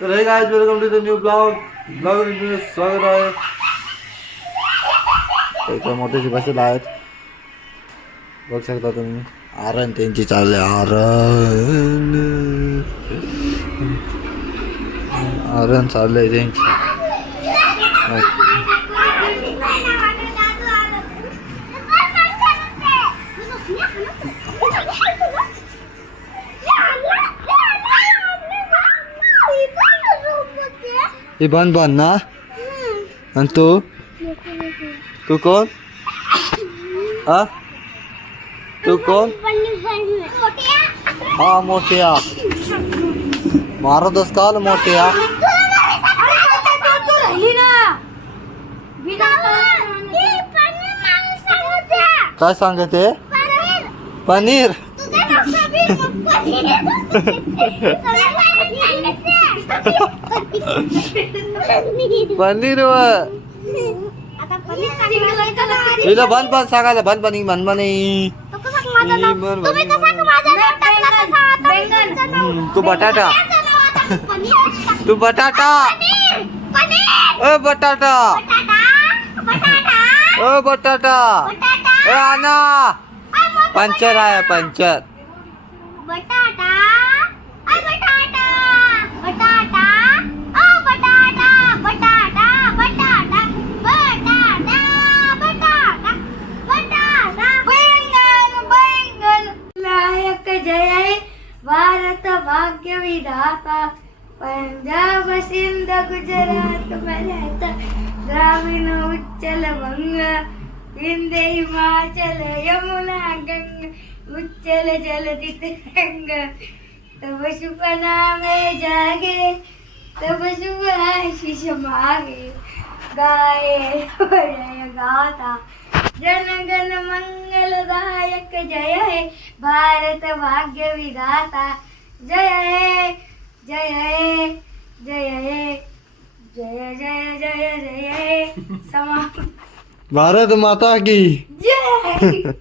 तर हे guys welcome to the new blog मध्ये स्वागत आहे. इथं मोठे बसेल आहेत बघू शकता तुम्ही. आरण त्यांची चालले आरण चाललंय त्यांची. हे बन ना. आणि तू कोण? हा तू कोण? हा मोठ्या मारतच काल मोठ्या. काय सांगते? पनीर. पनीर तिला बन सांगायला बन तू बटाटा तू बटाटा बटाटा बटाटा आना पंचर आहे पंचर. बटाटा बटाटा बटाटा बटाटा बटाटा बटाटा बटाटा बटाटा बटाटा बैंगन बैंगन लायक जय भारत भाग्य विधाता. पंजाब सिंध गुजरात मराठा द्राविड उच्चल बंग विंध्य हिमाचल यमुना गंगा उच्चल जलधि तरंग. तब शुभ नामे जागे तब शुभ आशीष मागे. गाये जय गाता जनगण मंगलदायक जय हे भारत भाग्य विधाता. जय हे जय हे जय हे जय जय जय जय हे समा भारत माता की जय.